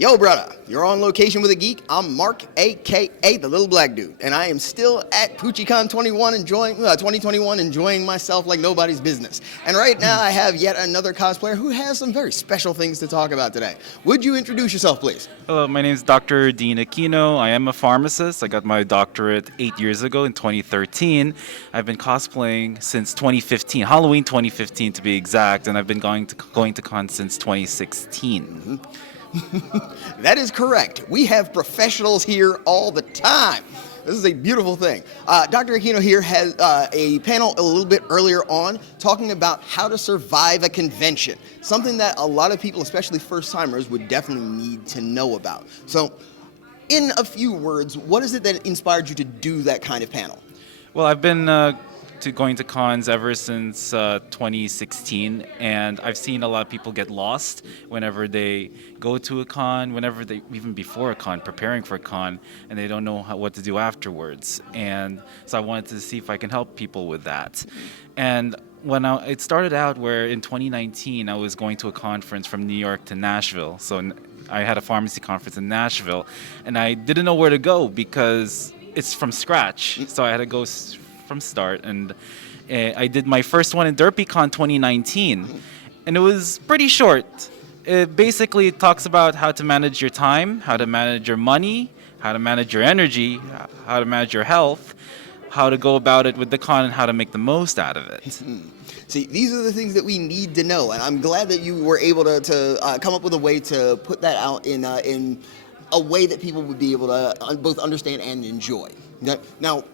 Yo, brother, you're on location with a geek. I'm Mark, a.k.a. the little black dude, and I am still at PuchiCon 2021 enjoying myself like nobody's business. And right now I have yet another cosplayer who has some very special things to talk about today. Would you introduce yourself, please? Hello, my name is Dr. Dean Aquino. I am a pharmacist. I got my doctorate 8 years ago in 2013. I've been cosplaying since 2015, Halloween 2015 to be exact, and I've been going to con since 2016. Mm-hmm. That is correct. We have professionals here all the time. This is a beautiful thing. Dr. Aquino here has a panel a little bit earlier on talking about how to survive a convention, something that a lot of people, especially first-timers, would definitely need to know about. So, in a few words, what is it that inspired you to do that kind of panel? Well, I've been going to cons ever since 2016, and I've seen a lot of people get lost whenever they go to a con, even before a con, preparing for a con, and they don't know what to do afterwards. And so I wanted to see if I can help people with that. And it started out where in 2019 I was going to a conference from New York to Nashville. So I had a pharmacy conference in Nashville, and I didn't know where to go because it's from scratch. So I had to go from start, and I did my first one in DerpyCon 2019, and it was pretty short. It basically talks about how to manage your time, how to manage your money, how to manage your energy, how to manage your health, how to go about it with the con, and how to make the most out of it. See, these are the things that we need to know, and I'm glad that you were able to come up with a way to put that out in a way that people would be able to both understand and enjoy. Now,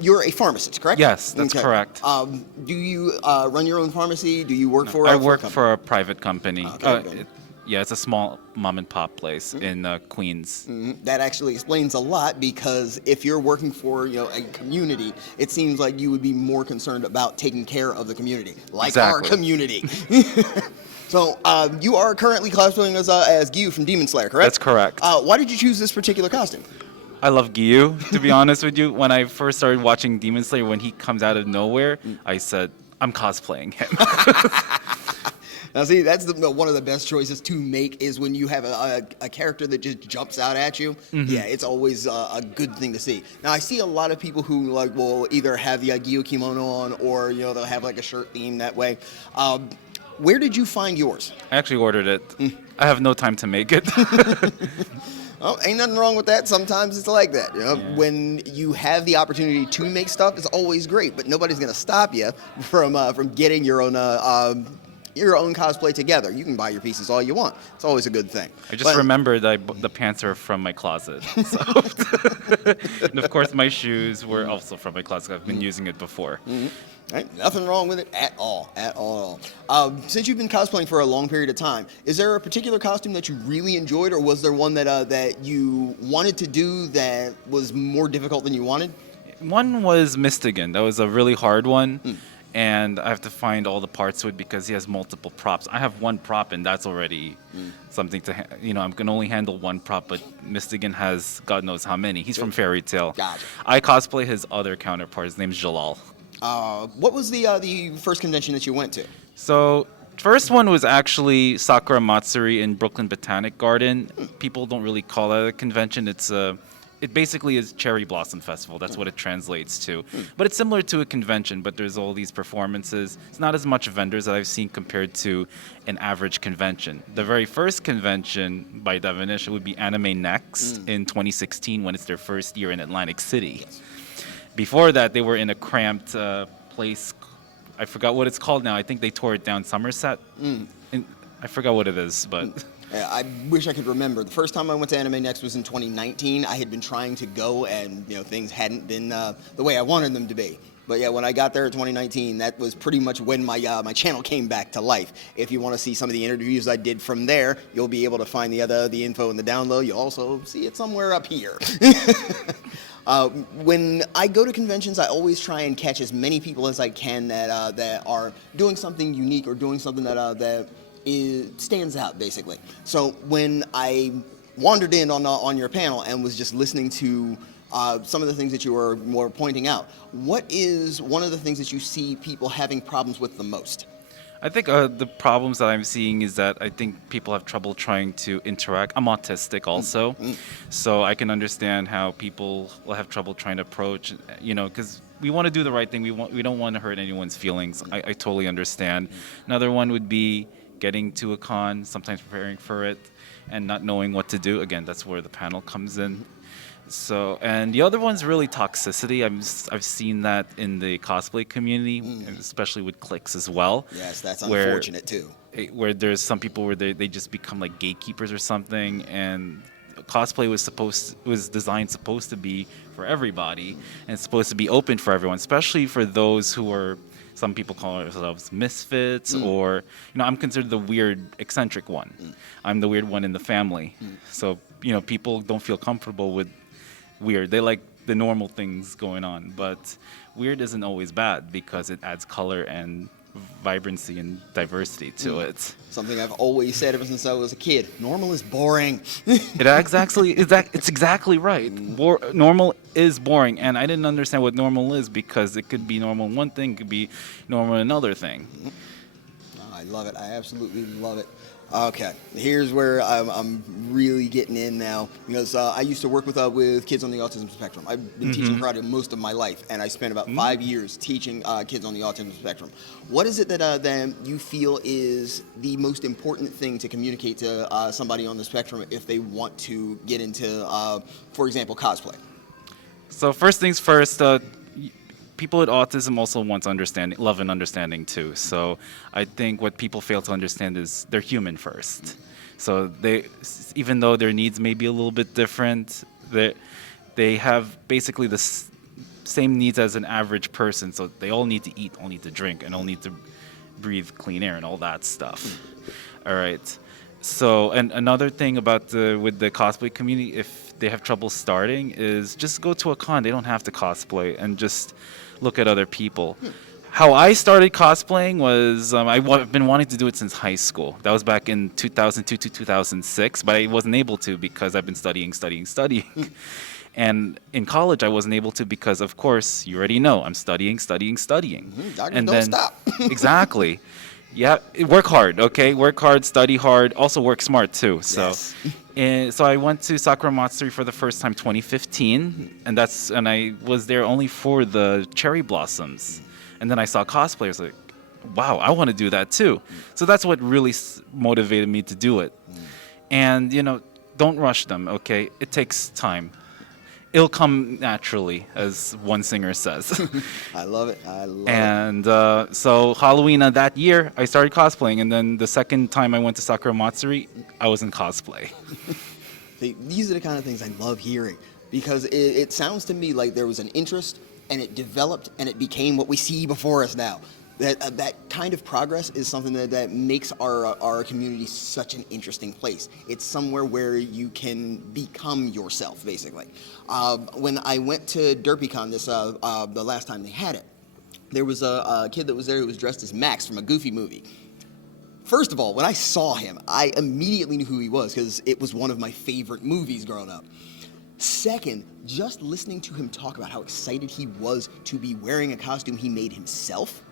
you're a pharmacist, correct? Yes, that's correct. Do you run your own pharmacy? Do you work for? I work for a private company. Okay. It's a small mom and pop place in Queens. Mm-hmm. That actually explains a lot, because if you're working for a community, it seems like you would be more concerned about taking care of the community, like exactly. Our community. So you are currently cosplaying as Geek from Demon Slayer, correct? That's correct. Why did you choose this particular costume? I love Gyu, to be honest with you. When I first started watching Demon Slayer, when he comes out of nowhere, I said, I'm cosplaying him. Now, see, that's one of the best choices to make, is when you have a character that just jumps out at you. Mm-hmm. Yeah, it's always a good thing to see. Now, I see a lot of people who will either have the Gyu kimono on, or they'll have like a shirt theme that way. Where did you find yours? I actually ordered it. I have no time to make it. Oh, ain't nothing wrong with that. Sometimes it's like that. Yeah. When you have the opportunity to make stuff, it's always great. But nobody's going to stop you from getting your own cosplay together. You can buy your pieces all you want. It's always a good thing. I just remembered that the pants are from my closet. So. And of course, my shoes were also from my closet. I've been using it before. Mm-hmm. Right? Nothing wrong with it at all. Since you've been cosplaying for a long period of time, is there a particular costume that you really enjoyed, or was there one that you wanted to do that was more difficult than you wanted? One was Mystigan. That was a really hard one. And I have to find all the parts to it because he has multiple props. I have one prop, and that's already something to, I can only handle one prop, but Mystigan has God knows how many. He's from Fairy Tail. Gotcha. I cosplay his other counterpart. His name's Jalal. What was the first convention that you went to? So, first one was actually Sakura Matsuri in Brooklyn Botanic Garden. People don't really call that a convention. It basically is Cherry Blossom Festival. That's what it translates to. But it's similar to a convention, but there's all these performances. It's not as much vendors that I've seen compared to an average convention. The very first convention, by definition, would be Anime Next in 2016, when it's their first year in Atlantic City. Yes. Before that, they were in a cramped place. I forgot what it's called now. I think they tore it down, Somerset. I forgot what it is, but... Yeah, I wish I could remember. The first time I went to Anime Next was in 2019. I had been trying to go, and things hadn't been the way I wanted them to be. But yeah, when I got there in 2019, that was pretty much when my channel came back to life. If you want to see some of the interviews I did from there, you'll be able to find the info in the download. You'll also see it somewhere up here. When I go to conventions, I always try and catch as many people as I can that are doing something unique, or doing something that stands out, basically. So when I wandered in on your panel and was just listening to some of the things that you were pointing out, what is one of the things that you see people having problems with the most? I think the problems that I'm seeing is that I think people have trouble trying to interact. I'm autistic also, so I can understand how people will have trouble trying to approach, because we want to do the right thing. We don't want to hurt anyone's feelings. I totally understand. Another one would be getting to a con, sometimes preparing for it, and not knowing what to do. Again, that's where the panel comes in. So, and the other one's really toxicity. I've seen that in the cosplay community, and especially with cliques as well. Yes, that's where- unfortunate too. Where there's some people where they just become like gatekeepers or something, and cosplay was designed supposed to be for everybody, and it's supposed to be open for everyone, especially for those who are, some people call themselves misfits, or I'm considered the weird eccentric one. I'm the weird one in the family. So people don't feel comfortable with weird. They like the normal things going on, but weird isn't always bad because it adds color and vibrancy and diversity to it. Something I've always said ever since I was a kid. Normal is boring. It's exactly right. Normal is boring, and I didn't understand what normal is because it could be normal in one thing, it could be normal in another thing. Oh, I love it. I absolutely love it. Okay, here's where I'm really getting in now, because I used to work with kids on the autism spectrum. I've been teaching karate most of my life, and I spent about 5 years teaching kids on the autism spectrum. What is it that you feel is the most important thing to communicate to somebody on the spectrum if they want to get into, for example, cosplay? So first things first, people with autism also want love and understanding too. So I think what people fail to understand is they're human first. So even though their needs may be a little bit different, they have basically the same needs as an average person. So they all need to eat, all need to drink, and all need to breathe clean air and all that stuff. All right. So, and another thing about with the cosplay community, if they have trouble starting, is just go to a con. They don't have to cosplay, and just look at other people. How I started cosplaying was I've been wanting to do it since high school. That was back in 2002 to 2006, but I wasn't able to because I've been studying. And in college, I wasn't able to because, of course, you already know, I'm studying. Doctors And don't stop. Exactly. Yeah, work hard, okay? Work hard, study hard, also work smart too. So, Yes. and so I went to Sakura Matsuri for the first time 2015, and I was there only for the cherry blossoms. And then I saw cosplayers like, wow, I want to do that too. So that's what really motivated me to do it. And don't rush them, okay? It takes time. It'll come naturally, as one singer says. I love it. I love it. And so Halloween of that year, I started cosplaying. And then the second time I went to Sakura Matsuri, I was in cosplay. See, these are the kind of things I love hearing, because it sounds to me like there was an interest, and it developed, and it became what we see before us now. That kind of progress is something that makes our community such an interesting place. It's somewhere where you can become yourself, basically. When I went to DerpyCon the last time they had it, there was a kid that was there who was dressed as Max from a Goofy movie. First of all, when I saw him, I immediately knew who he was because it was one of my favorite movies growing up. Second, just listening to him talk about how excited he was to be wearing a costume he made himself,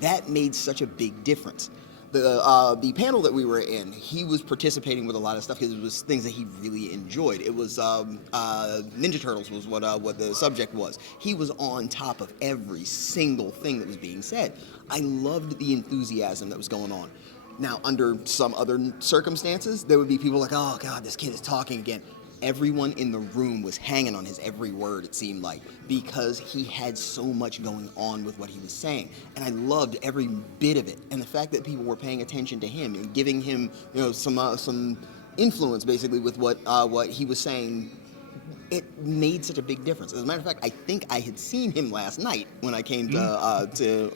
that made such a big difference. The panel that we were in, he was participating with a lot of stuff because it was things that he really enjoyed. It was Ninja Turtles was what the subject was. He was on top of every single thing that was being said. I loved the enthusiasm that was going on. Now, under some other circumstances, there would be people like, oh God, this kid is talking again. Everyone in the room was hanging on his every word, it seemed like, because he had so much going on with what he was saying. And I loved every bit of it. And the fact that people were paying attention to him and giving him, some influence, basically, with what he was saying, it made such a big difference. As a matter of fact, I think I had seen him last night when I came to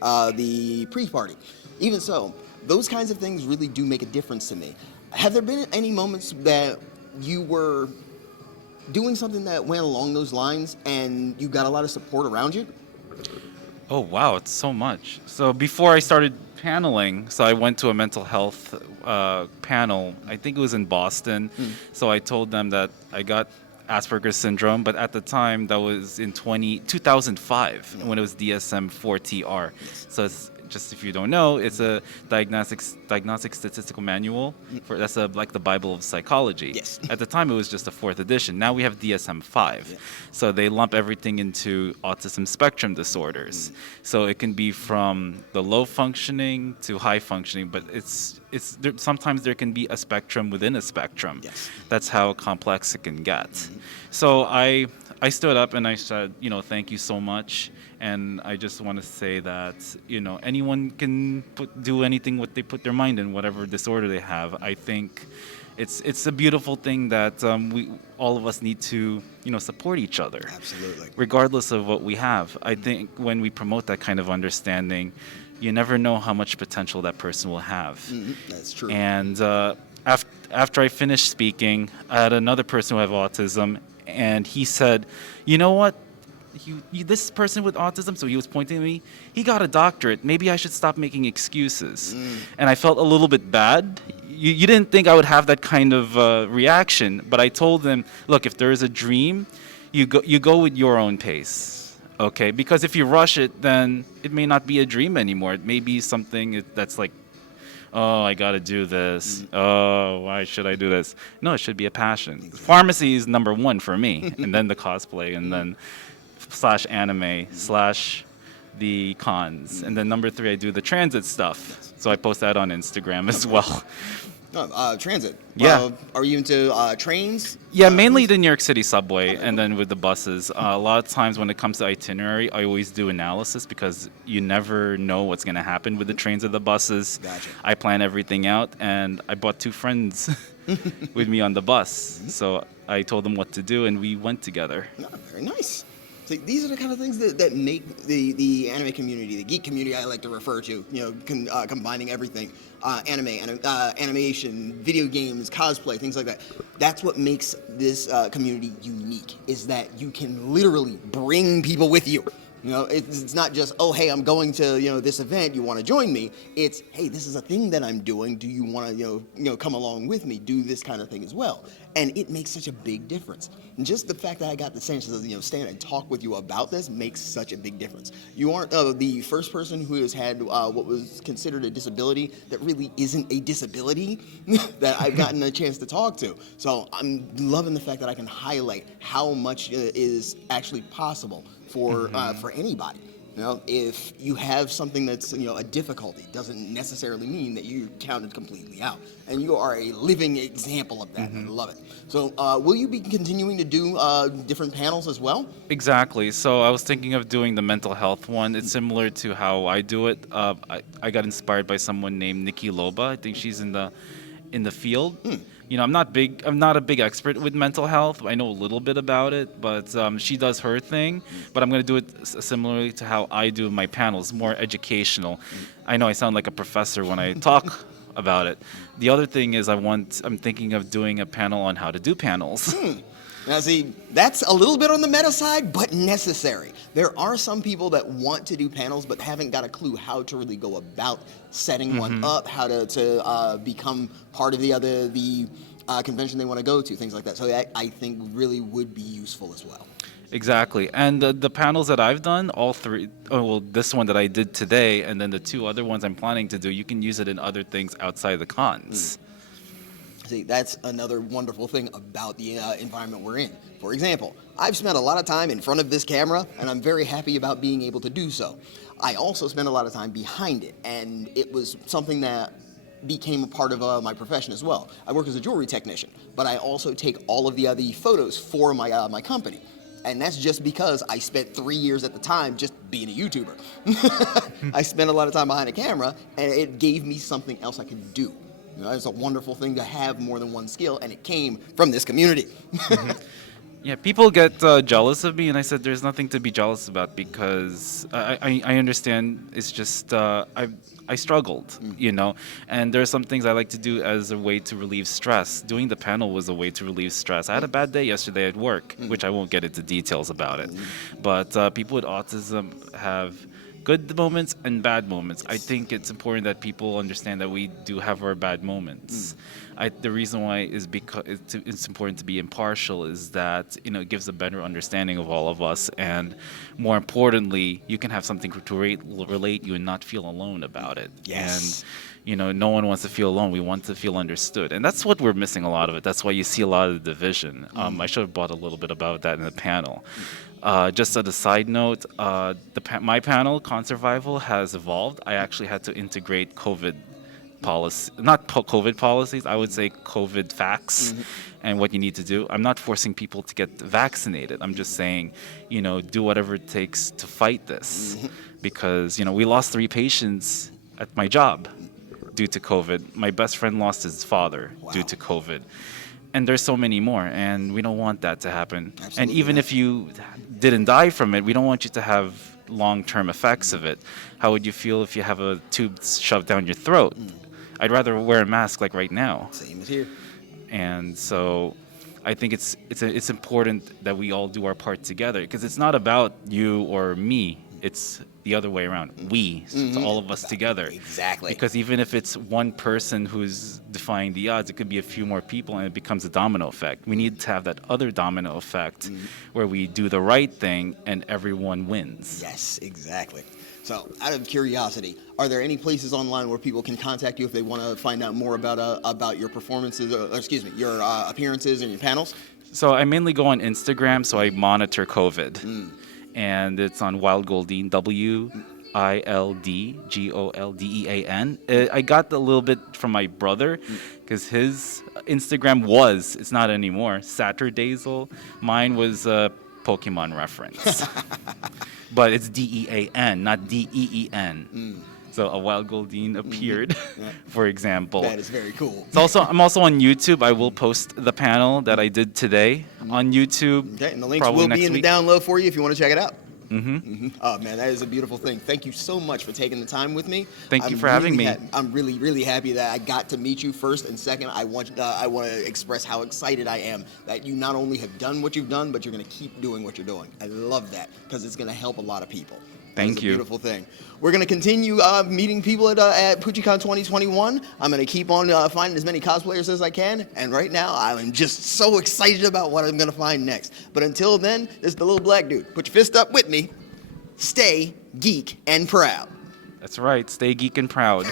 the pre-party. Even so, those kinds of things really do make a difference to me. Have there been any moments that you were doing something that went along those lines and you got a lot of support around you? Oh, wow, it's so much. So before I started paneling, so I went to a mental health panel. I think it was in Boston. So I told them that I got Asperger's syndrome, but at the time, that was in 2005 when it was DSM-4TR. So it's just if you don't know, it's a diagnostic statistical manual for that's like the Bible of psychology. Yes. At the time, it was just a fourth edition. Now we have DSM-5, so they lump everything into autism spectrum disorders. So it can be from the low functioning to high functioning, but sometimes there can be a spectrum within a spectrum. Yes. That's how complex it can get. So I stood up and I said, thank you so much. And I just want to say that, anyone can do anything what they put their mind in, whatever disorder they have. I think it's a beautiful thing that all of us need to, support each other. Absolutely. Regardless of what we have. I think when we promote that kind of understanding, you never know how much potential that person will have. That's true. And after I finished speaking, I had another person who had autism, and he said, "You know what? This person with autism," so he was pointing at me, "he got a doctorate. Maybe I should stop making excuses." And I felt a little bit bad. You didn't think I would have that kind of reaction, but I told him, "Look, if there is a dream, you go with your own pace, okay? Because if you rush it, then it may not be a dream anymore. It may be something that's like, oh, I got to do this. Oh, why should I do this?" No, it should be a passion. Pharmacy is number one for me, and then the cosplay, and then /anime / the cons. And then number 3, I do the transit stuff. So I post that on Instagram as well. Transit. Yeah. Are you into trains? Yeah, mainly the New York City subway, and then with the buses. A lot of times when it comes to itinerary, I always do analysis because you never know what's going to happen with the trains or the buses. Gotcha. I plan everything out, and I brought 2 friends with me on the bus. So I told them what to do, and we went together. Oh, very nice. So these are the kind of things that make the anime community, the geek community I like to refer to, combining everything, animation, video games, cosplay, things like that. That's what makes this community unique, is that you can literally bring people with you. It's not just, oh, hey, I'm going to, this event, you want to join me? It's, hey, this is a thing that I'm doing. Do you want to, come along with me? Do this kind of thing as well. And it makes such a big difference. And just the fact that I got the chance to, stand and talk with you about this makes such a big difference. You aren't the first person who has had what was considered a disability that really isn't a disability that I've gotten a chance to talk to. So I'm loving the fact that I can highlight how much is actually possible for anybody. If you have something that's a difficulty, doesn't necessarily mean that you counted completely out, and you are a living example of that. I love it. So, will you be continuing to do different panels as well? Exactly. So I was thinking of doing the mental health one. It's similar to how I do it. I got inspired by someone named Nikki Loba. I think she's in the field. I'm not a big expert with mental health. I know a little bit about it, but she does her thing. But I'm going to do it similarly to how I do my panels, more educational. I know I sound like a professor when I talk about it. The other thing is I'm thinking of doing a panel on how to do panels. Now, see, that's a little bit on the meta side, but necessary. There are some people that want to do panels, but haven't got a clue how to really go about setting one up, how to become part of the convention they want to go to, things like that. So I think really would be useful as well. Exactly. And the panels that I've done, all 3, this one that I did today, and then the 2 other ones I'm planning to do, you can use it in other things outside the cons. See, that's another wonderful thing about the environment we're in. For example, I've spent a lot of time in front of this camera, and I'm very happy about being able to do so. I also spent a lot of time behind it, and it was something that became a part of my profession as well. I work as a jewelry technician, but I also take all of the photos for my company. And that's just because I spent 3 years at the time just being a YouTuber. I spent a lot of time behind a camera, and it gave me something else I could do. It's a wonderful thing to have more than one skill, and it came from this community. Yeah, people get jealous of me, and I said there's nothing to be jealous about because I understand. It's just I struggled, and there are some things I like to do as a way to relieve stress. Doing the panel was a way to relieve stress. I had a bad day yesterday at work, which I won't get into details about it, but people with autism have good moments and bad moments. I think it's important that people understand that we do have our bad moments. The reason why is because it's important to be impartial is that it gives a better understanding of all of us, and more importantly, you can have something to relate you and not feel alone about it. Yes. And no one wants to feel alone. We want to feel understood, and that's what we're missing a lot of it. That's why you see a lot of the division. I should have brought a little bit about that in the panel. Just as a side note, my panel, Con Survival, has evolved. I actually had to integrate COVID policy, not COVID policies, I would say COVID facts and what you need to do. I'm not forcing people to get vaccinated. I'm just saying, do whatever it takes to fight this. Because, we lost 3 patients at my job due to COVID. My best friend lost his father due to COVID. And there's so many more, and we don't want that to happen. Absolutely and even not. if you didn't die from it, we don't want you to have long-term effects of it. How would you feel if you have a tube shoved down your throat? I'd rather wear a mask like right now. Same as here. And so I think it's important that we all do our part together, because it's not about you or me. It's the other way around. We, so it's all of us together. Exactly. Because even if it's one person who's defying the odds, it could be a few more people, and it becomes a domino effect. We need to have that other domino effect where we do the right thing and everyone wins. Yes, exactly. So, out of curiosity, are there any places online where people can contact you if they want to find out more about your performances, or your appearances and your panels? So I mainly go on Instagram, so I monitor COVID. And it's on Wild Goldean, WILDGOLDEAN. I got a little bit from my brother, because his Instagram it's not anymore, Saturdaysel. Mine was a Pokemon reference. But it's DEAN, not DEEN. So a Wild Goldean appeared, for example. That is very cool. I'm also on YouTube. I will post the panel that I did today on YouTube. Okay, and the links probably will next be in week. the down low for you if you want to check it out. Oh man, that is a beautiful thing. Thank you so much for taking the time with me. Thank you for having me. I'm really, really happy that I got to meet you first, and second, I want to express how excited I am that you not only have done what you've done, but you're going to keep doing what you're doing. I love that, because it's going to help a lot of people. Thank you. It's a beautiful thing. We're going to continue meeting people at PuchiCon 2021. I'm going to keep on finding as many cosplayers as I can. And right now, I'm just so excited about what I'm going to find next. But until then, this is the little black dude. Put your fist up with me. Stay geek and proud. That's right. Stay geek and proud.